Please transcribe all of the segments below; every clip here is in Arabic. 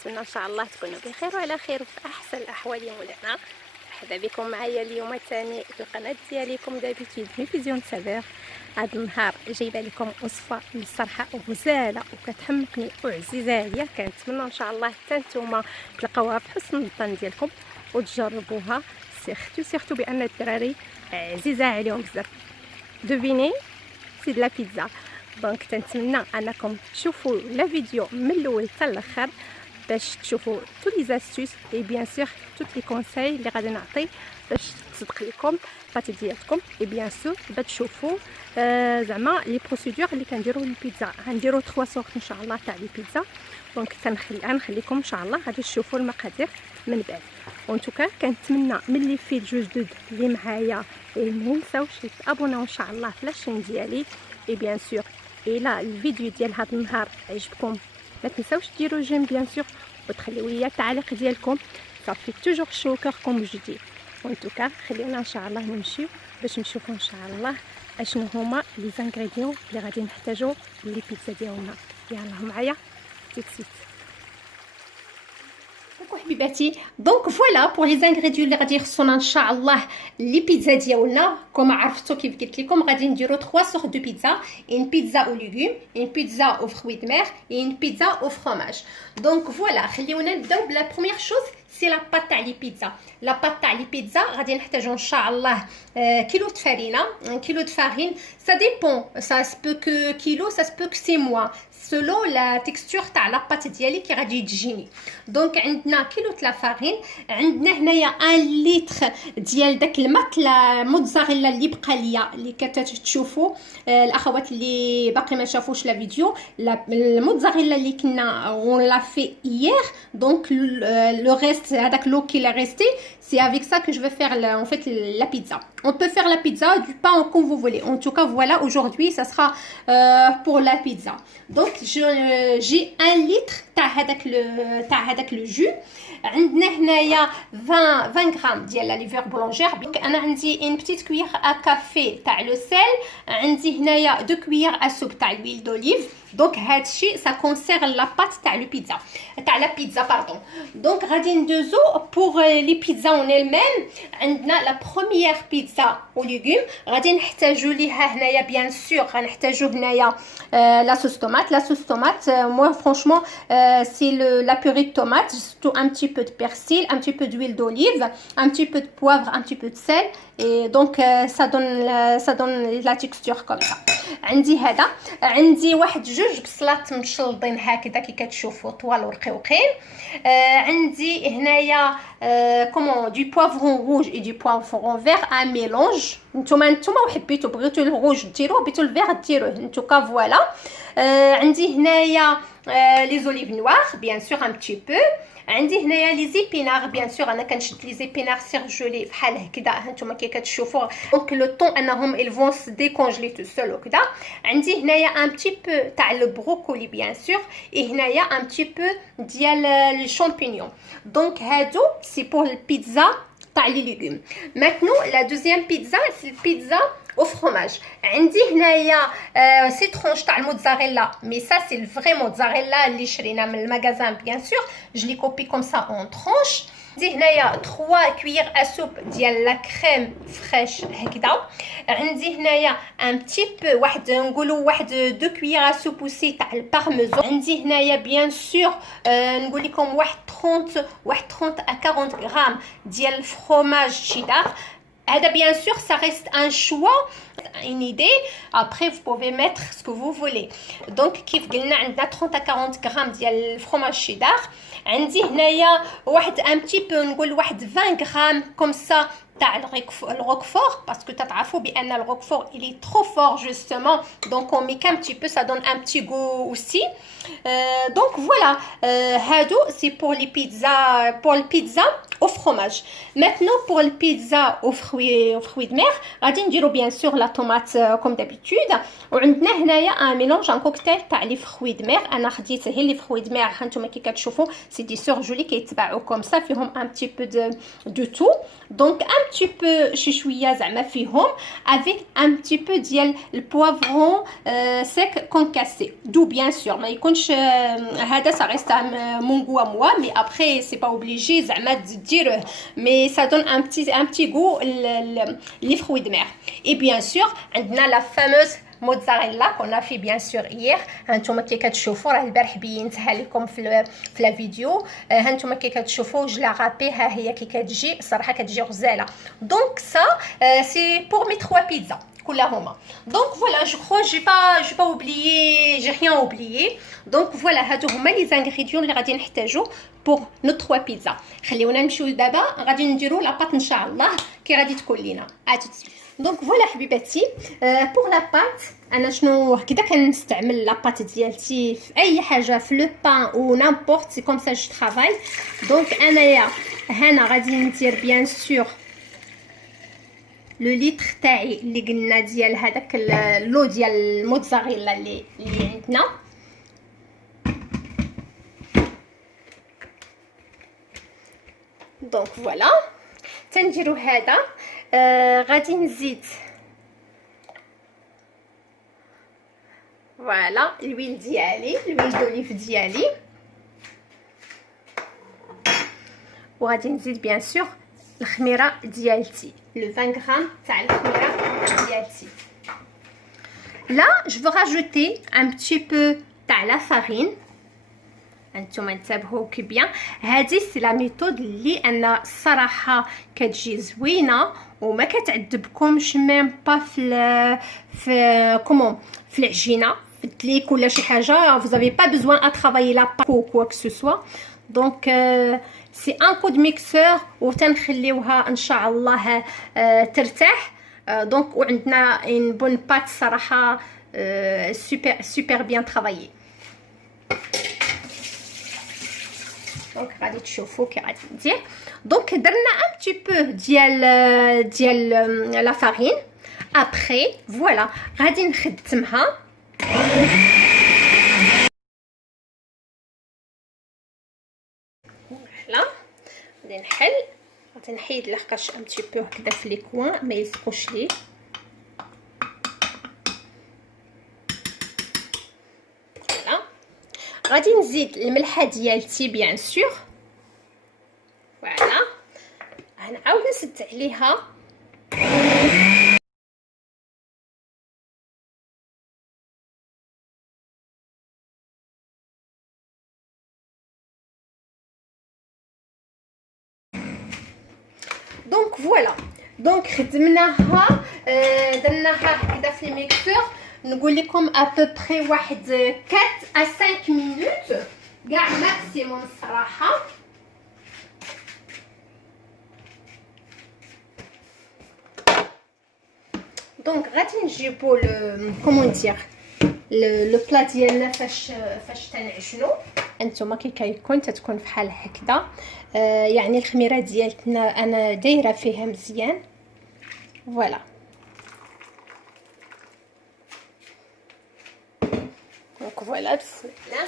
كنتمنى ان شاء الله تكونوا بخير وعلى خير وفي احسن الاحوال يا مولانا. مرحبا بكم معايا اليوم ثاني في القناه ديالكم دابيتيد مي فيزيون سافور. هذا النهار جايبه لكم وصفه للصراحه غزاله وكتحمقني وعزيزه عليا. كنتمنى ان شاء الله حتى نتوما تلقاوها في حسن الظن ديالكم وتجربوها. سيرتو بان الدراري عزيزه عليهم بزاف. دوفيني سي دو لا بيتزا. دونك تنتمنى انكم تشوفوا لا فيديو من الاول حتى الاخر باش تشوفوا تو لي زاستوس اي بيان سور توت لي كونساي اللي غادي نعطي باش تصدق لكم الباتي ديالكم اي بيان سور باش تشوفوا زعما لي بروسيدور اللي كنديروا للبيتزا. غنديروا 3 سورت ان شاء الله تاع لي بيتزا. دونك غنخليكم ان شاء الله غادي تشوفوا المقادير من بعد. وان توكا كنتمنى ملي في الجدد اللي معايا ما ينساوش تابوناو ان شاء الله في لاشين ديالي. اي بيان سور الى الفيديو ديال هذا النهار عجبكم ما تنساوش ديروا جيم بيان سور وتخليو ليا التعليق ديالكم. صافي توجور شو كاركم جديد. وان توكا خليونا ان شاء الله نمشيو باش نشوفوا ان شاء الله اشنو هما لي زانغريديون اللي غادي نحتاجو لي بيتزا ديالنا. يلاه معايا تيت. حبيباتي دونك فوالا بور لي زانغريديون اللي غادي يخصونا ان شاء الله لي بيتزا ديالنا. كما عرفتوا كيف قلت لكم غادي نديروا 3 سورت دو بيتزا. اون بيتزا او ليغوم، اون بيتزا او فروي دو مير، اون بيتزا او فروماج. دونك فوالا خليونا نبداو بلا بروميير شوز سي لا بات تاع لي بيتزا. لا بات تاع لي بيتزا غادي نحتاجو ان شاء الله كيلو د فرينه، كيلو د فارين. سا ديبون سا سبو كو كيلو سا سبو كو سي موان سولو لا تيكستور تاع لا بات ديالي كي غادي تجيني. دونك عندنا كيلو تاع فارين، عندنا هنايا 1 لتر ديال داك الماء لا موتزاريلا اللي بقى ليا اللي كتشوفوا الاخوات اللي باقي ما شافوش لا فيديو. الموتزاريلا اللي كنا اون لا في hier. دونك لو ريست هذاك لو كي لا ريستي c'est avec ça que je vais faire en fait la pizza. On peut faire la pizza du pain comme vous voulez. En tout cas voilà, aujourd'hui ça sera pour la pizza. Donc j'ai 1 litre تاع هذاك لو جو. عندنا هنايا 20 غرام ديال لا ليفر بولونجير. انا عندي ان بتيت كويير ا كافي تاع لو سيل. عندي هنايا 2 كويير ا سوب تاع الويل دوليف. دونك هادشي سا كونسيرن لا بات تاع لو بيتزا تاع لا بيتزا باردون. دونك غادي ندوزو بور لي بيتزا اون الميم. عندنا لا بروميير بيتزا او ليغوم غادي نحتاجو ليها هنايا بيان سور غنحتاجو هنايا لا صوص طوماط. لا صوص طوماط moi franchement c'est la purée de tomate, surtout un petit peu de persil, un petit peu d'huile d'olive, un petit peu de poivre, un petit peu de sel. Et donc ça donne la texture comme ça. عندي واحد 2 بصلات مشلضين هكذا كي كتشوفوا طوال ورقيقين. عندي هنايا كومون دو بوافرون روج اي دو بوافرون فير ان ميلونج. نتوما وحبيتوا بغيتوا الروج ديروه بغيتوا الفير ديروه. نتوما فوالا. عندي هنايا لي زوليف نوار بيان سور ان بتي بو. عندي هنايا لي زيبينار بيان سور انا كنشد لي زيبينار سيرجولي بحال هكذا هانتوما كي كتشوفوا. دونك لو طون انهم ils vont se décongeler tout seul وكذا. عندي هنايا ان بتي بو تاع البروكولي بيان سور. اي هنايا ان بتي بو ديال لي شامبينيون. دونك هادو سي بور البيتزا تاع لي ليغوم. ماتنو لا دوزيام بيتزا سي البيتزا au fromage. عندي هنايا سي ترونش تاع الموتزاريلا مي سا سي الفري موتزاريلا اللي شرينا من المغازان بيان سور. جو لي كوبي كوم سا اون ترونش. عندي هنايا 3 كويير ا سوب ديال لا كريم فريش هكذا. عندي هنايا ان بتي بو واحد نقولوا واحد 2 كويير ا سوب اوسي تاع البارميزان. عندي هنايا بيان سور نقول لكم واحد 30 ا 40 غرام ديال الفرomage شيدار. هذا bien sûr ça reste un choix, une idée. Après vous pouvez mettre ce que vous voulez. Donc كيف قلنا عندنا 30 à 40 غرام ديال الفرomage شيدار. عندي هنايا واحد un petit peu نقول واحد 20 غرام comme ça تاع الروكفور باسكو تعرفوا بان الروكفور il est trop fort justement. Donc on met qu'un petit peu, ça donne un petit goût aussi. Donc voilà, هادو c'est pour les pizzas, pour le pizza au fromage. Maintenant pour le pizza aux fruits de mer غادي نديرو bien sûr la tomate comme d'habitude وعندنا هنايا un mélange un cocktail تاع لي fruits de mer. انا خديت هي لي fruits de mer هانتوما كي كتشوفوا سي دي سورجولي كيتباعوا كوم سا فيهم un petit peu de tout donc un petit peu شي شويه زعما فيهم avec un petit peu ديال البوافرون sec concassé d'où bien sûr ما يكونش هذا ça reste mon goût à moi mais après c'est pas obligé زعما تديروه mais ça donne un petit goût les fruits de mer et bien sûr عندنا la fameuse موتزاريلا كنا في بيان سور هير هانتوما كي كتشوفوا راه البارح بينتها لكم في لا فيديو هانتوما كي كتشوفوا جلا غابي ها هي كي كتجي صراحه كتجي غزاله دونك سا سي بور مي 3 بيتزا كلهما دونك فوالا جو كرو جي با اوبليي جي ريان اوبليي دونك فوالا هادو هما لي زانغريديون اللي غادي نحتاجو بور نو 3 بيتزا خليونا نمشيو دابا غادي نديرو لاباط ان شاء الله كي غادي تكون لينا دونك فوالا حبيباتي بور لا بات انا شنو هكذا كنستعمل لا بات ديالتي في اي حاجه في لو بان او نامبورط سي كوم سا جو ترافاي دونك انايا هنا غادي ندير بيان سور لو ليتر تاعي اللي قلنا ديال هذاك لو ديال الموتزاريلا اللي عندنا دونك فوالا تنديرو هذا غادي نزيد فوالا الويل ديالي الويل دوليف ديالي وغادي نزيد بيان سور الخميره ديالتي لو 20 غرام تاع الخميره ديالتي لا جو فو راجوتي ان بتي بو تاع لا فارين انتوما انتبهوا كي بيان هذه سي لا ميثود اللي انا الصراحه كتجي زوينه وما كتعذبكمش ميم با في كومون في العجينه في التليك ولا شي حاجه vous avez pas besoin à travailler la pâte ou quoi que ce soit donc c'est un coup de mixeur وتنخليوها ان شاء الله ترتاح donc وعندنا une bonne pâte صراحه super bien travaillée دونك غادي تشوفوا كي غادي ندير دونك درنا ان بتي بو ديال لا فارين ابري فوالا غادي نخدمها فوالا غادي نحل غادي نحيد لحقاش ان بتي بو هكذا في لي كوان ما يلصقوش ليه غادي نزيد الملحه ديالتي بيان سور فوالا غنعاود نسد عليها دونك فوالا دونك خدمناها درناها هكذا في الميكسور نقول لكم ابوبري واحد 4 à 5 minutes كاع ماكسيموم الصراحه دونك غادي نجيبو كومون دير لو بلا ديالنا فاش تنعجنو انتما كي كيكون تتكون بحال هكذا يعني الخميره ديالتنا انا دايره فيها مزيان فوالا دونك فوالا دفنا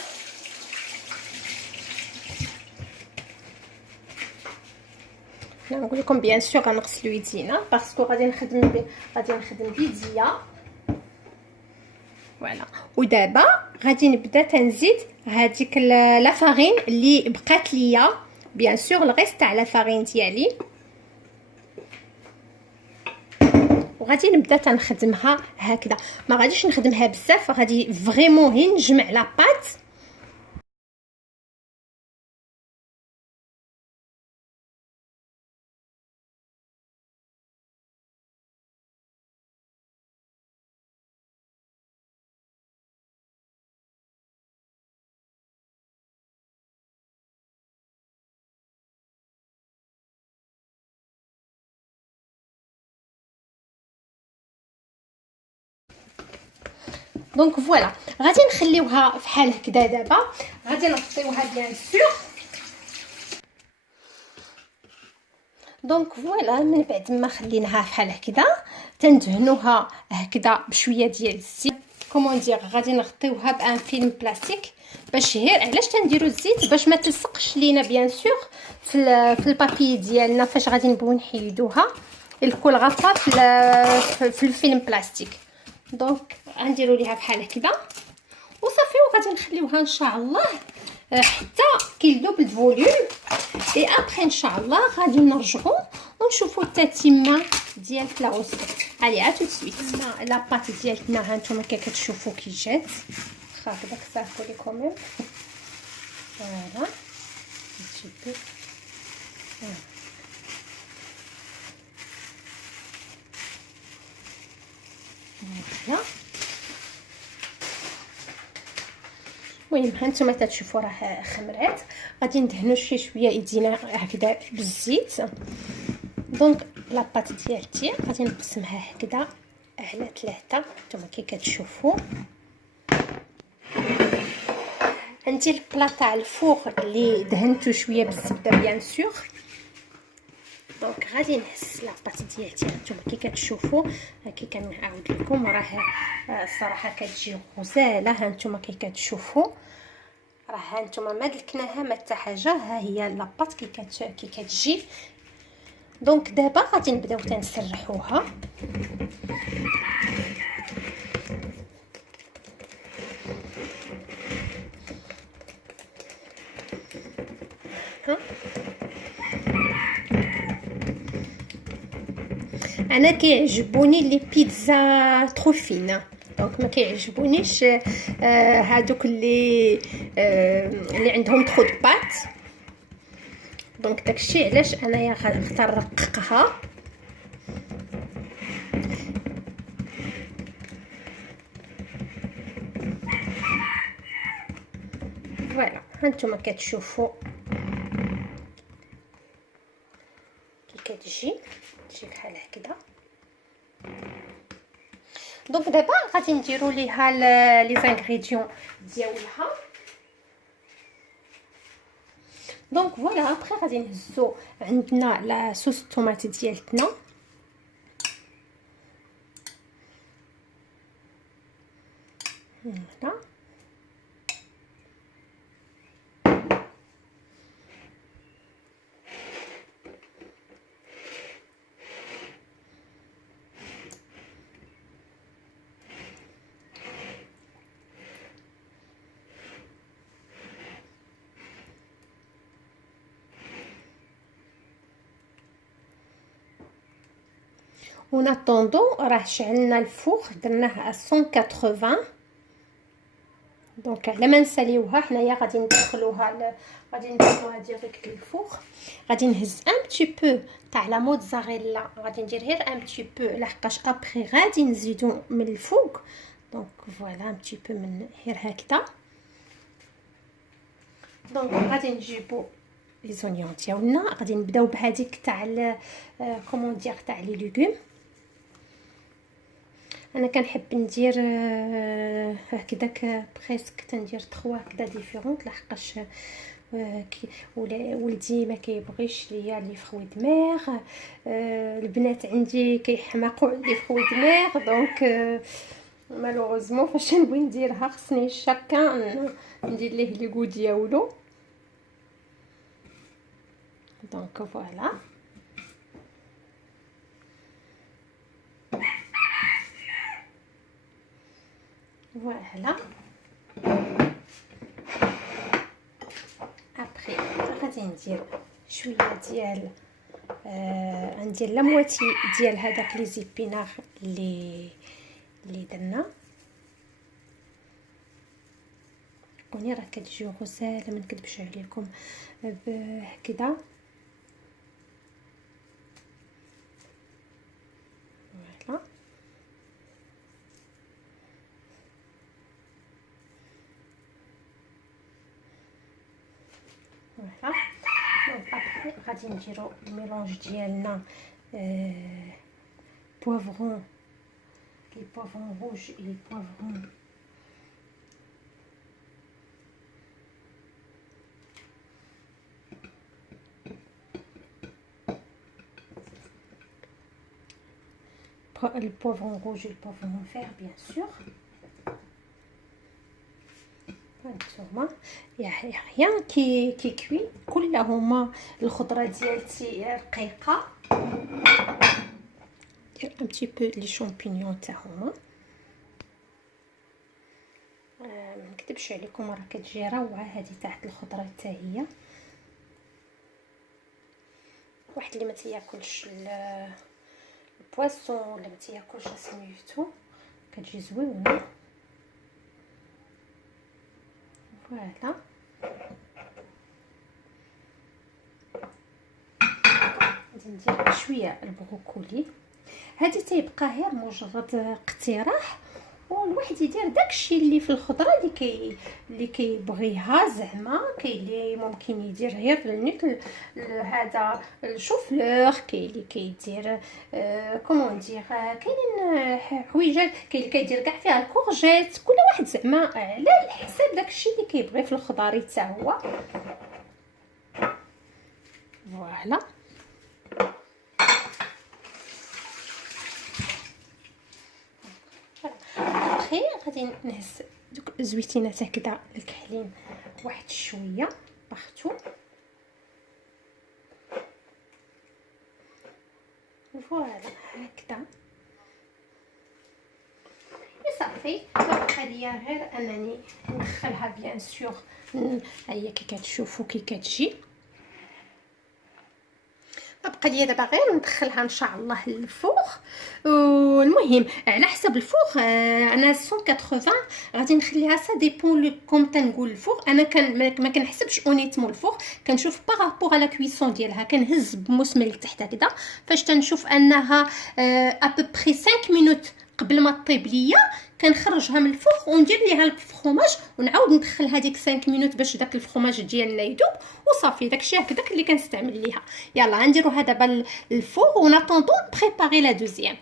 نقول لكم بيان سور غنغسلو يدينا باسكو غادي نخدم بيديا فوالا ودابا غادي نبدا تنزيد هذيك لا فارين اللي بقات ليا بيان سور الغيس تاع لا فارين ديالي وغادي نبدا تنخدمها هكذا ما غاديش نخدمها بزاف غادي فريمون غير نجمع لا بات دونك فوالا غادي نخليوها فحال هكذا دابا غادي نغطيوها بيان سور دونك فوالا من بعد ما خليناها بحال هكذا تندهنوها هكذا بشويه ديال الزيت كومون دير. غادي نغطيوها بان فيلم بلاستيك باش غير علاش تنديروا الزيت باش ما تلصقش لينا بيان سور في البابي ديالنا فاش غادي نبغيو نحيدوها الكل غطا في الفيلم بلاستيك. دونك غنديروا ليها بحال هكذا وصافي وغادي نخليوها ان شاء الله حتى كيلدوب الفوليوم. اي ابخي ان شاء الله غادي نرجعوا ونشوفوا التتمه ديال الكلاوس. علي ا تو سويت. لا بات ديالنا ها نتوما كي كتشوفوا كي جات واخا هكذاك صافي لي كوميم فوالا نشوفوا فوالا. المهم هانتوما تتشوفوا راه خمرات. غادي ندهنوا شويه يدينا هكذا بالزيت. دونك لاباط ديالتي غادي نقسمها هكذا على 3 نتوما كي كتشوفوا. عندي البلا تاع الفوغ اللي دهنته شويه بالزبده بيان سور. دونك غادي نهز لاباط ديالتي نتوما كي كتشوفوا كي كنعاود لكم راه الصراحه كتجي غزاله. ها نتوما كي كتشوفوا راه ها نتوما ما دلكناها ما حتى حاجه. ها هي لاباط كي كتجي. دونك دابا غادي نبداو تنسرحوها. انا كيعجبوني لي بيتزا ترو فين. دونك ما كيعجبونيش هادوك اللي عندهم ترو دو بات. دونك داكشي علاش انايا غنختار نرققها. فوالا هانتوما كتشوفوا كي كتجي بحال هكذا. دونك دابا غادي نديروا ليها لي زانغريديون ديالها. دونك فوالا ابخي غادي نهزو عندنا لا صوص الطوماط ديالتنا. هنا ونطوندو راه شعلنا الفوغ درناه 180. دونك على ما نساليوها حنايا غادي ندخلوها ديريكت للفوغ. غادي نهز ان بتي بو تاع لا موتزاريلا غادي ندير غير ان بتي بو لحقاش ابخي غادي نزيدو من الفوق. دونك فوالا ان بتي بو من غير هكذا. دونك غادي نجيبو لي زونيون ديالنا. غادي نبداو بهذيك تاع كومون دير تاع لي ليغوم. انا كنحب ندير هكذاك بريسك تندير 3 هكذا ديفيرونت لحقاش ولدي ما كيبغيش ليا لي فروي د مير. البنات عندي كيحماقوا على لي فروي د مير. دونك مالوغوزمون فاش نبغي نديرها خصني شاكان ندير ليه لي غو ديالو. دونك فوالا فوالا. ابري غادي ندير شويه ديال ندير لا مواتي ديال هذاك لي زيبينار اللي درنا. كوني راه كتجي غزاله ما نكذبش عليكم هكذا. فوالا فوالا. دونك ابخي غادي نديرو الميلونج ديالنا بوافرون لي بوافرون روج لي بوافرون البوفرون روج والبوفرون فير بيان سور. هانتوما يا غيان كي كوي كلهما الخضره ديالتي رقيقه. دير ان بتي بو لي شامبينيون تاعهما. ما نكذبش عليكم راه كتجي روعه هذه تاعت الخضره حتى هي. واحد اللي ما تياكلش البواسون ولا ما تياكلش سميتو كتجي زوينه. فوالا غادي ندير شويه البروكولي. هذه تيبقى غير مجرد اقتراح، والواحد يدير داكشي اللي في الخضره اللي كيبغيها زعما. كاين اللي ممكن يدير غير نيت هذا الشوفلور، كاين اللي كيدير كومون ندير كاينين حويجات، كاين اللي كيدير كاع فيها الكورجيت. كل واحد زعما على حساب داكشي اللي كيبغي في الخضاري حتى هو. فوالا غادي نهز دوك الزويتينات هكذا الكحلين واحد شويه بارتو. فوالا هكذا صافي. بقى ليا غير انني ندخلها بيان سور. هي كي كتشوفوا كي كتجي. بقى ليا دابا غير ندخلها ان شاء الله للفوغ. والمهم على حسب الفوغ انا 180 غادي نخليها. سا ديبون لو كوم تنقول الفوغ. انا ما كنحسبش اونيتمون الفوغ، كنشوف بارابور على كويسون ديالها. كنهز بمسمل لتحت هكذا فاش تنشوف انها ابوبري 5 مينوت قبل ما طيب ليا كنخرجها من الفوغ وندير ليها الفرماج ونعاود ندخل هذيك 5 مينوت باش داك الفرماج ديالنا يذوب وصافي. داكشي هكذاك اللي كنستعمل ليها. يلا غنديروها دابا الفوغ وناتوندو بريباري لا دوزيام.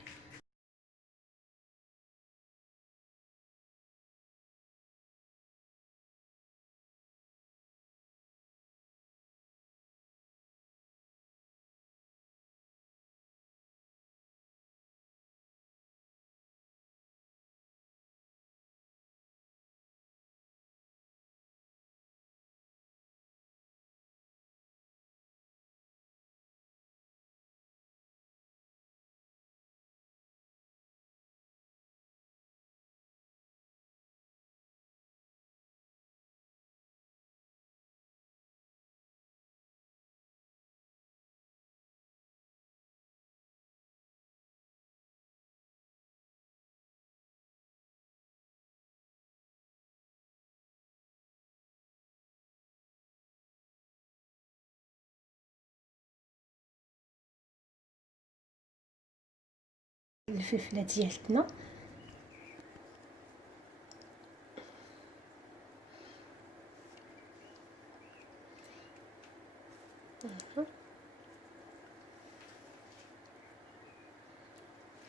الفلفله ديالتنا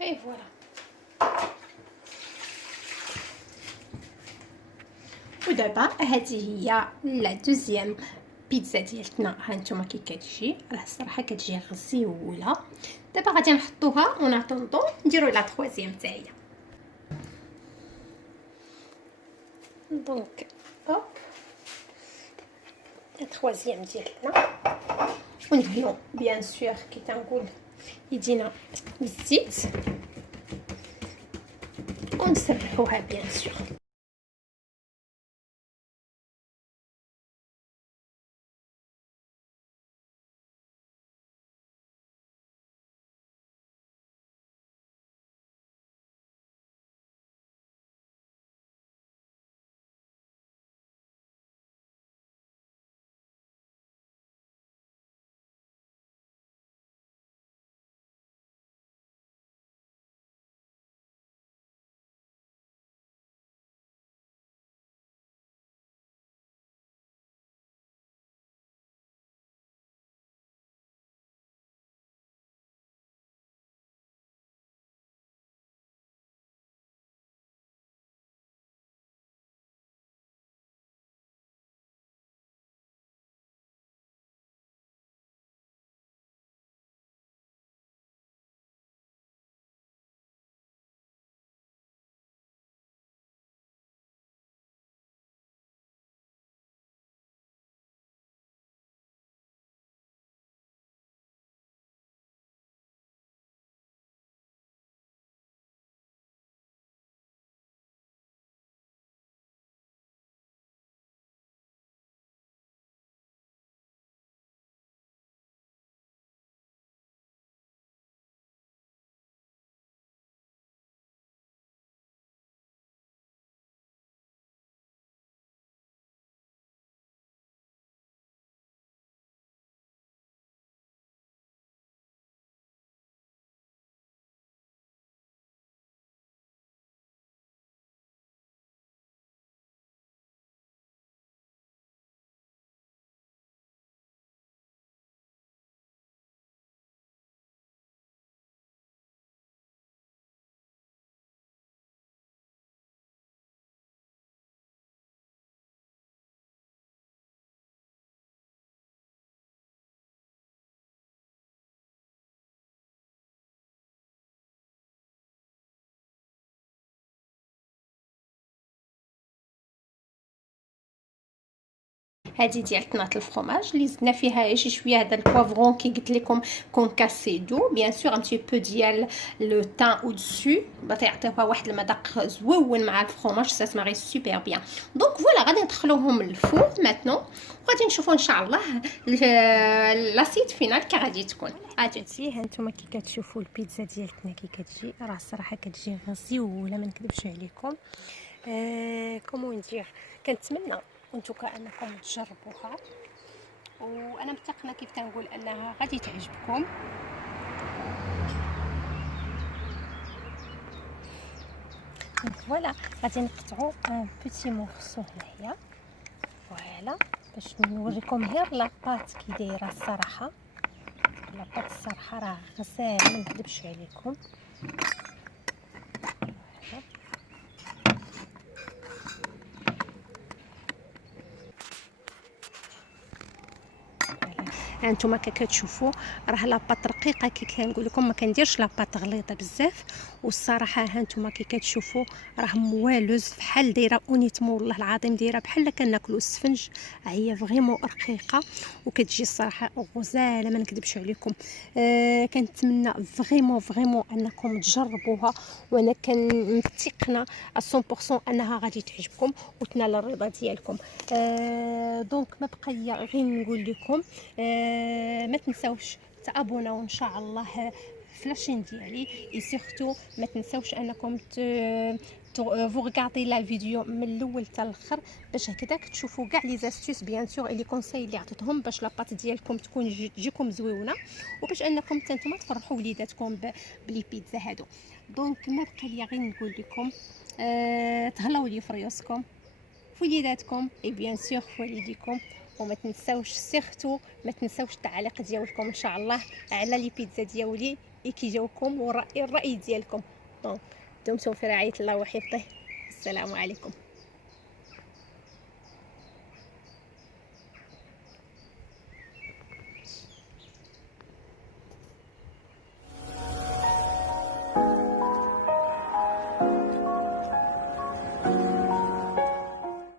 اي فوالا. ودابا هذه هي لا دوزيام بيتزا ديالتنا. ها نتوما كي كتجي راه الصراحه كتجي غزيوله. دابا غادي نحطوها ونعطوندو نديرو لا ترويزيام تاعي. دونك هوب لا ترويزيام ديالنا وندهنو بيان سور كي تنقول يدينا بالزيت ونسرحوها بيان سور. هذه ديال طنات الفرomage اللي زدنا فيها شي شويه هذا البوفرون كي قلت لكم كونكاسي دو بيان سور ان بو ديال لو تان او دسو باش يعطيوها واحد المذاق زوين مع الفرomage سا سماري سوبر بيان. دونك فوالا غادي ندخلوهم للفور ماتنون وغادي نشوفوا ان شاء الله لاسيت فينال كي غادي تكون. عرفتي هانتوما كي كتشوفوا البيتزا ديالتنا كي كتجي راه الصراحه كتجي غزيوله ما نكذبش عليكم. كومون ندير كنتمنى وانتوكا انكم تجربوها وانا متقنه كيف تنقول انها غادي تعجبكم. فوالا غادي نقطعوا ان بوتي مورسو هنايا فوالا باش نوريكم غير لاباط كي دايره الصراحه. لاباط الصراحه راه غزال ما نكذبش عليكم. هانتوما كتشوفوا راه لاباط رقيقه كي كنقول لكم ما كنديرش لاباط غليظه بزاف. والصراحه هانتوما كي كتشوفوا راه موالوز بحال دايره اونيتمون والله العظيم دايره بحال كناكلوا السفنج. هي فريمون رقيقه وكتجي الصراحه غزاله ما نكذبش عليكم. كنتمنى فريمون انكم تجربوها وانا كنتقنا 100% انها غادي تعجبكم وتنال الرضا ديالكم. دونك ما بقى ليا غير نقول لكم ما تنساوش تابوناو ان شاء الله في لاشين ديالي اي سورتو ما تنساوش انكم فو ريغاردي لا فيديو من الاول حتى الاخر باش هكذاك تشوفوا كاع لي زاستيس بيان سور لي كونساي اللي عطيتهم باش لاباط ديالكم تكون تجيكم زويونه وباش انكم نتوما تفرحوا وليداتكم بلي بيتزا هادو. دونك ما بقى لي غير نقول لكم تهلاو لي في ريوسكم في وليداتكم اي بيان سور في والديكم وما تنساوش سيرتو ما تنساوش التعليق ديالكم ان شاء الله على لي بيتزا ديالي كي جاوكم والراي ديالكم. دمتم في رعايه الله وحفظه. السلام عليكم.